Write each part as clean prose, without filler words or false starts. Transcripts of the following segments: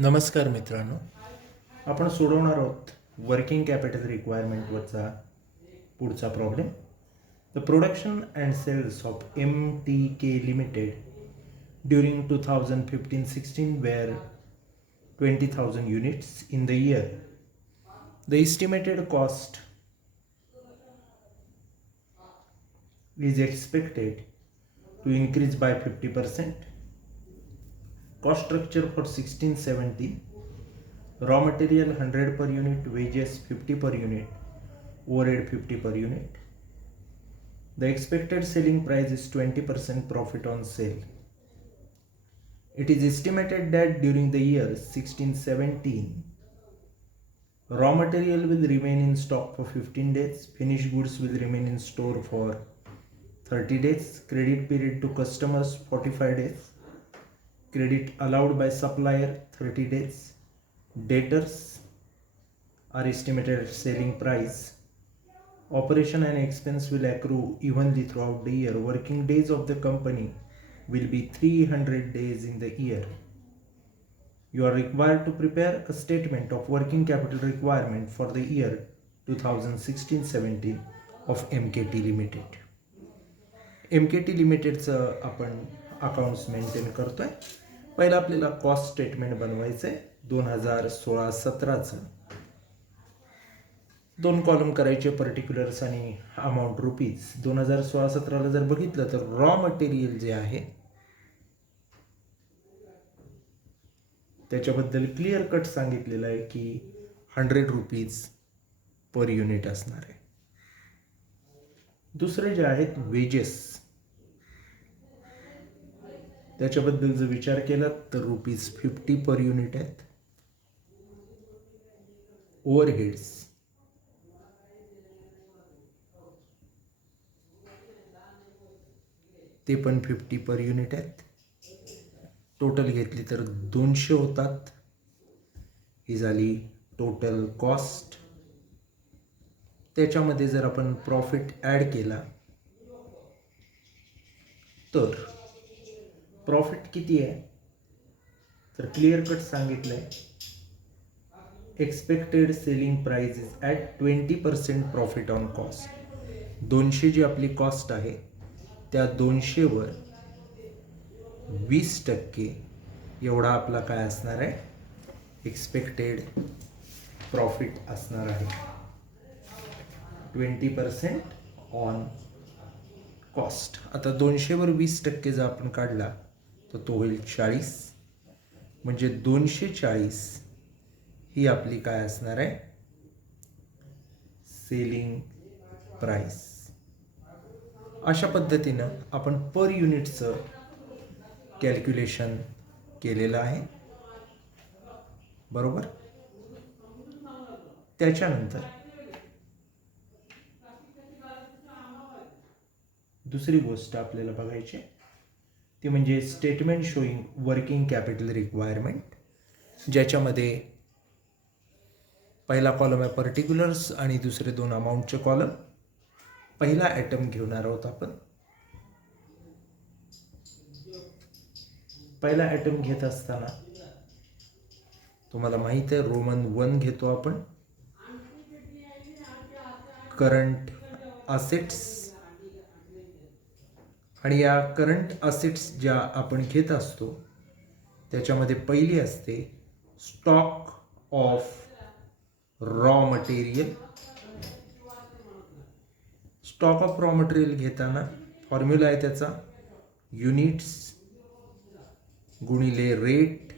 नमस्कार मित्रांनो, आपण सोडवणार आहोत वर्किंग कॅपिटल रिक्वायरमेंटवरचा पुढचा problem. The production and sales of MTK limited during 2015-16 were 20,000 units in the year. The estimated cost is expected to increase by 50%. Cost structure for 16-17: raw material 100 per unit, wages 50 per unit, overhead 50 per unit. The expected selling price is 20% profit on sale. It is estimated that during the year 16-17, raw material will remain in stock for 15 days, finished goods will remain in store for 30 days, credit period to customers 45 days, credit allowed by supplier 30 days, debtors are estimated at selling price. Operation and expense will accrue evenly throughout the year. Working days of the company will be 300 days in the year. You are required to prepare a statement of working capital requirement for the year 2016-17 of MKT Limited. MKT लिमिटेडचं आपण accounts maintain करतोय. पहिलं आपल्याला cost statement बनवायचं आहे 2016-17चं. 2 column करायचे, particulars आणि amount rupees. 2016-17ला जर बघितलं तर रॉ मटेरियल जे आहे त्याच्याबद्दल क्लिअर कट सांगितलेलं आहे की 100 रुपीज पर युनिट असणार आहे. दुसरे जे आहेत वेजेस, त्याच्याबद्दल जर विचार केला तर ₹50 पर युनिट आहेत. ओव्हरहेड्स ते पण 50 पर युनिट आहेत. टोटल घेतली तर 200 होतात. ही झाली टोटल कॉस्ट. त्याच्यामध्ये जर आपण प्रॉफिट ॲड केला तर प्रॉफिट किती आहे तर क्लिअर कट सांगितलं आहे. Expected selling price is at 20% profit on cost. 200 जी आपली कॉस्ट आहे त्या 200वर 20% एवढा आपला काय असणार आहे, एक्सपेक्टेड प्रॉफिट असणार आहे. 20% ऑन कॉस्ट. आता 200वर 20% जर आपण काढला तर तो होईल 40. म्हणजे 240 ही आपली काय असणार आहे, सेलिंग प्राइस. अशा पद्धतीनं आपण पर युनिटचं कॅल्क्युलेशन केलेलं आहे, बरोबर. त्याच्यानंतर दुसरी गोष्ट आपल्याला बघायची ती म्हणजे statement showing working capital requirement, ज्याच्यामध्ये पहिला कॉलम आहे पर्टिक्युलर्स आणि दुसरे 2 अमाऊंटचे कॉलम. पहिला आयटम घेणार आहोत आपण. पहिला आयटम घेत असताना तुम्हाला माहिती आहे रोमन 1 घेतो आपण. Current assets. आणि या करंट असेट्स ज्या आपण घेत असतो त्याच्यामध्ये पहिली असते stock of raw material. Stock of raw material घेताना फॉर्म्युला आहे त्याचा युनिट्स गुणिले रेट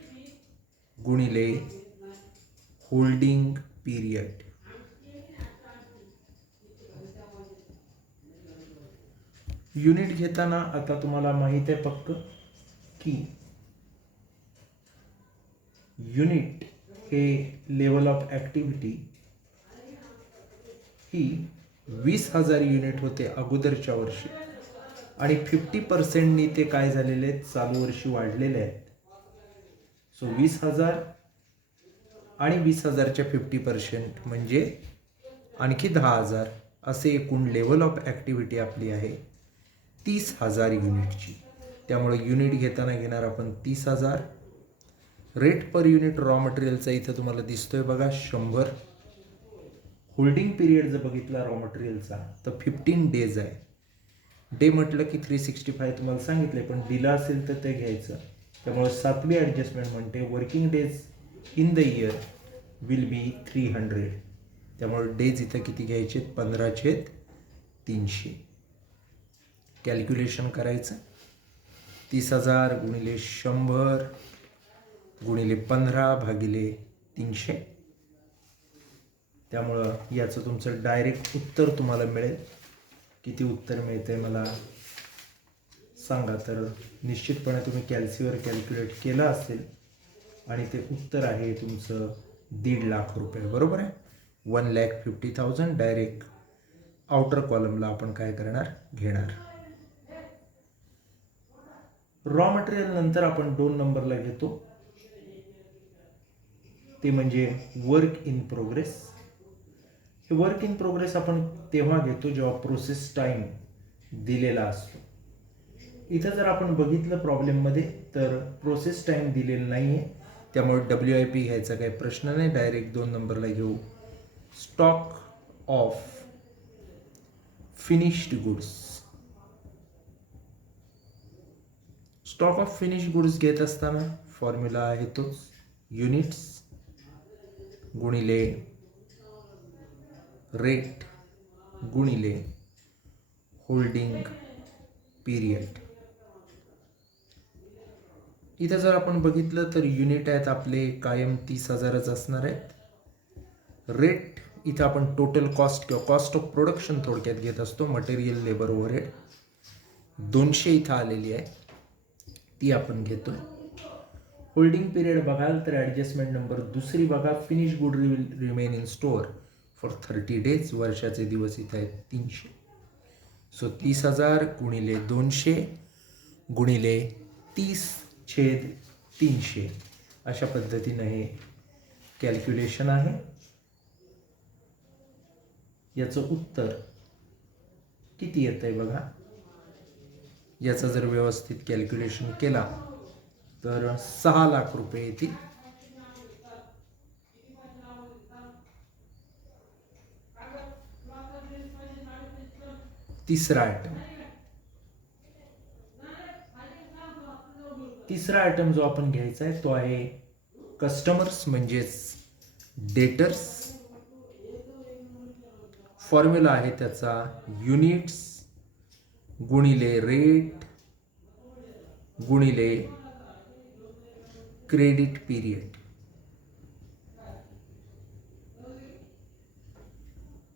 गुणिले होल्डिंग पीरियड. युनिट घेताना आता तुम्हाला माहित आहे पक्क की युनिट हे level of activity he 20,000 unit होते अगोदरच्या वर्षी आणि 50%नी ते काय झालेले आहेत, चालू वर्षी वाढलेले आहेत. सो 20,000 आणि 20,000च्या 50% म्हणजे आणखी 10,000 असे एकूण लेवल ऑफ ॲक्टिव्हिटी आपली आहे 30,000 युनिटची. त्यामुळे युनिट घेताना घेणार आपण 30,000 रेट पर युनिट रॉ मटेरियलचा इथं तुम्हाला दिसतोय बघा 100. होल्डिंग पिरियड जर बघितला रॉ मटेरियलचा तर 15 डेज आहे. डे म्हटलं की 365 तुम्हाला सांगितले, पण दिला असेल तर ते घ्यायचं. त्यामुळे 7वी ॲडजस्टमेंट म्हणते working days in the year will be 300. त्यामुळे डेज इथं किती घ्यायचे? 15/300. कॅल्क्युलेशन करायचं. 30,000 गुणिले 100 गुणिले 15/300. त्यामुळं याचं तुमचं डायरेक्ट उत्तर तुम्हाला मिळेल. किती उत्तर मिळते मला सांगा. तर निश्चितपणे तुम्ही कॅल्सीवर कॅल्क्युलेट केलं असेल आणि ते उत्तर आहे तुमचं 1.5 लाख रुपये. बरोबर आहे. 1,50,000 डायरेक्ट आउटर कॉलमला आपण काय करणार? घेणार. रॉ मटेरियल नंतर आपण 2 नंबरला घेतो, ते म्हणजे वर्क इन प्रोग्रेस. हे वर्क इन प्रोग्रेस आपण तेव्हा घेतो जेव्हा प्रोसेस टाइम दिलेला असतो. इथं जर आपण बघितलं प्रॉब्लेममध्ये तर प्रोसेस टाइम दिलेला नाही आहे, त्यामुळे WIP घ्यायचा काही प्रश्न नाही. डायरेक्ट 2 नंबरला घेऊ stock of finished goods. Stock of finish goods घेत असताना फॉर्म्युला आहे तोच, युनिट्स गुणिले रेट गुणिले होल्डिंग पिरियड. इथं जर आपण बघितलं तर युनिट आहेत आपले कायम 30,000च असणार आहेत. रेट इथं आपण टोटल कॉस्ट किंवा कॉस्ट ऑफ प्रोडक्शन थोडक्यात घेत असतो. मटेरियल लेबर ओव्हरहेड 200 इथं आलेली आहे, ती आपण घेतोय. होल्डिंग पिरियड बघाल तर ॲडजस्टमेंट नंबर 2 बघा, finish good will remain in store for 30 days. वर्षाचे दिवस इथं आहेत 300. सो 30,000 गुणिले 200 गुणिले 30/300 अशा पद्धतीनं हे कॅल्क्युलेशन आहे. याचं उत्तर किती येतं आहे बघा. याचं जर व्यवस्थित कॅल्क्युलेशन केला तर 6 लाख रुपये येतील. तिसरा आयटम जो आपण घ्यायचा आहे तो आहे कस्टमर्स म्हणजेच डेटर्स. फॉर्म्युला आहे त्याचा युनिट्स गुणिले रेट गुणिले क्रेडिट पिरियड.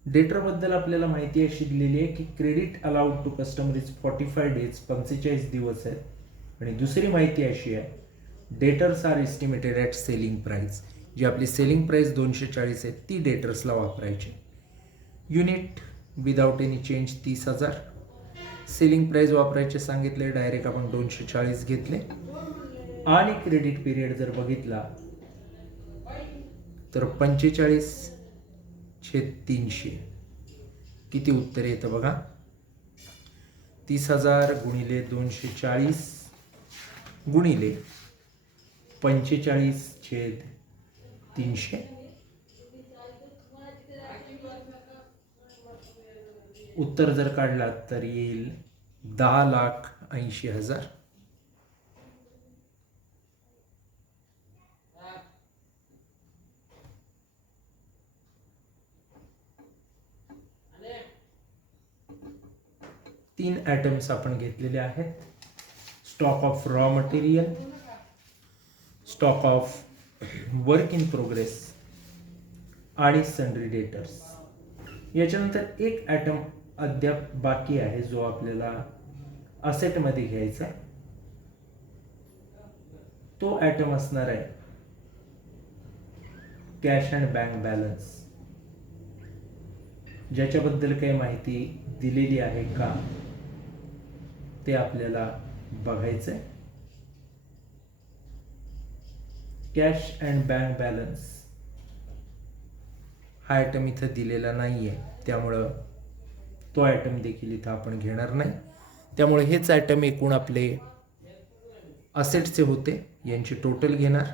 डेटरबद्दल आपल्याला माहिती अशी दिलेली आहे की credit allowed to customer is 45 days, 45 दिवस आहेत. आणि दुसरी माहिती अशी आहे debtors are estimated at selling price. जी आपली सेलिंग प्राईस 240 आहे ती डेटर्सला वापरायची. Unit without any change 30,000. Selling price वापरायचे सांगितले, डायरेक्ट आपण 240 घेतले. आणि क्रेडिट पिरियड जर बघितला तर 45/300. किती उत्तर येतं बघा. 30,000 गुणिले 240 गुणिले 45/300. उत्तर जर काढलात तर येईल 10,80,000. तीन ॲटम्स आपण घेतलेले आहेत. Stock of raw material, stock of work in progress आणि सन्ड्री डेटर्स. याच्यानंतर एक ॲटम अद्याप बाकी आहे जो आपल्याला असेटमध्ये घ्यायचा. तो ॲटम असणार आहे कॅश अँड बँक बॅलन्स. ज्याच्याबद्दल काही माहिती दिलेली आहे का ते आपल्याला बघायचं आहे. कॅश अँड बँक बॅलन्स हा आयटम इथं दिलेला नाही आहे, त्यामुळं तो आयटम देखील इथं आपण घेणार नाही. त्यामुळे हेच आयटम एकूण आपले असेट्सचे होते, यांची टोटल घेणार.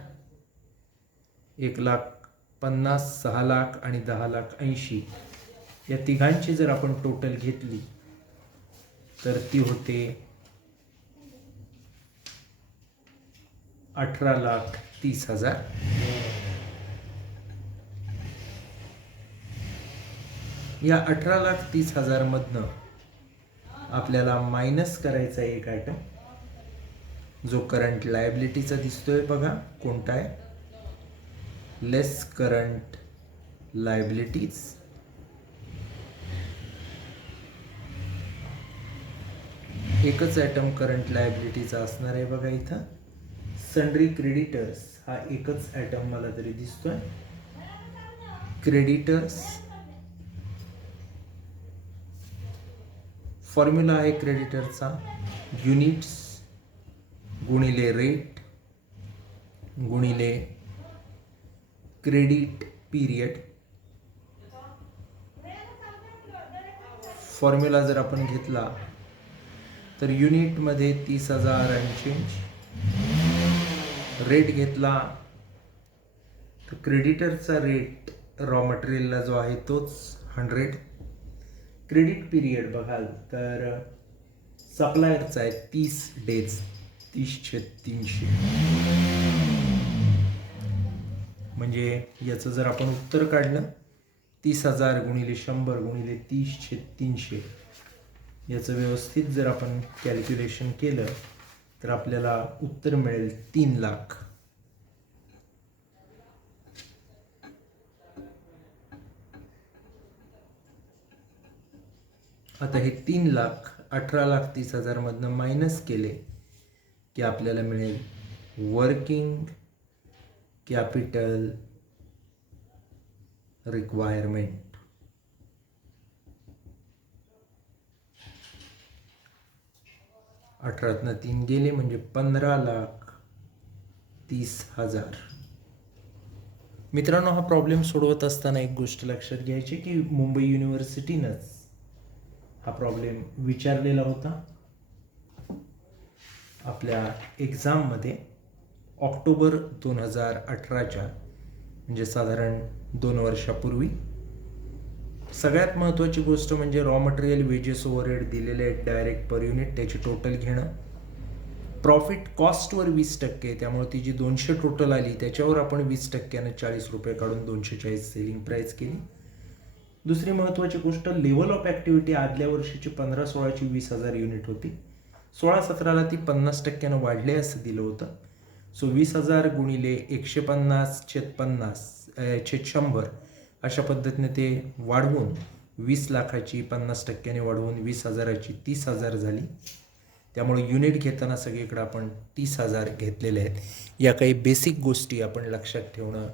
1,50,000, 6,00,000 आणि 10,80,000 या तिघांची जर आपण टोटल घेतली तर ती होते 18,30,000. या 18,30,000 मधनं आपल्याला मायनस करायचा एक आयटम जो करंट लायबिलिटीचा दिसतोय बघा. कोणता आहे? लेस करंट लायबिलिटीज. एकच आयटम करंट लायबिलिटीचा असणार आहे बघा. इथं सन्ड्री क्रेडिटर्स हा एकच आयटम मला तरी दिसतोय. क्रेडिटर्स फॉर्म्युला आहे क्रेडिटरचा युनिट्स गुणिले रेट गुणिले क्रेडिट पीरियड. फॉर्म्युला जर आपण घेतला तर युनिटमध्ये 30,000 आणि चेंज. रेट घेतला तर क्रेडिटरचा रेट रॉ मटेरियलला जो आहे तोच 100. क्रेडिट पीरियड बघाल तर सप्लायरचा आहे 30 डेज, 30/300. म्हणजे याचं जर आपण उत्तर काढलं 30,000 गुणिले 100 गुणिले 30/300 याचं व्यवस्थित जर आपण कॅल्क्युलेशन केलं तर आपल्याला उत्तर मिळेल 3,00,000. आता हे 3,00,000 18,30,000 मधनं मायनस केले की आपल्याला मिळेल वर्किंग कॅपिटल रिक्वायरमेंट. 18तनं 3 गेले म्हणजे 15,30,000. मित्रांनो, हा प्रॉब्लेम सोडवत असताना एक गोष्ट लक्षात घ्यायची की मुंबई युनिव्हर्सिटीनंच हा प्रॉब्लेम विचारलेला होता आपल्या एक्झाममध्ये ऑक्टोबर 2018च्या, म्हणजे साधारण 2 वर्षापूर्वी. सगळ्यात महत्त्वाची गोष्ट म्हणजे रॉ मटेरियल वेजेस ओव्हरहेड दिलेले आहेत डायरेक्ट पर युनिट, त्याची टोटल घेणं. प्रॉफिट कॉस्टवर 20%, त्यामुळे ती जी 200 टोटल आली त्याच्यावर आपण 20%नं 40 रुपये काढून 240 सेलिंग प्राईस केली. दुसरी महत्त्वाची गोष्ट, लेवल ऑफ ॲक्टिव्हिटी आदल्या वर्षीची 15-16ची 20,000 युनिट होती. 16-17ला ती 50%नं वाढले असं दिलं होतं. सो 20,000 गुणिले 150/50/100 अशा पद्धतीने ते वाढवून 20,00,000ची 50%ने वाढवून 20,000ची 30,000 झाली. त्यामुळे युनिट घेताना सगळीकडे आपण 30,000 घेतलेले आहेत. या काही बेसिक गोष्टी आपण लक्षात ठेवणं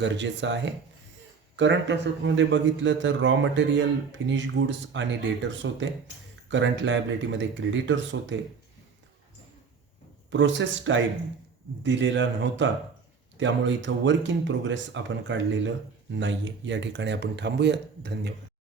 गरजेचं आहे. करंट असेटमध्ये बघितलं तर रॉ मटेरियल, फिनिश गुड्स आणि डेटर्स होते. करंट लायबिलिटीमध्ये क्रेडिटर्स होते. प्रोसेस टाईम दिलेला नव्हता, त्यामुळे इथं वर्क इन प्रोग्रेस आपण काढलेलं नाही आहे. या ठिकाणी आपण थांबूया. धन्यवाद.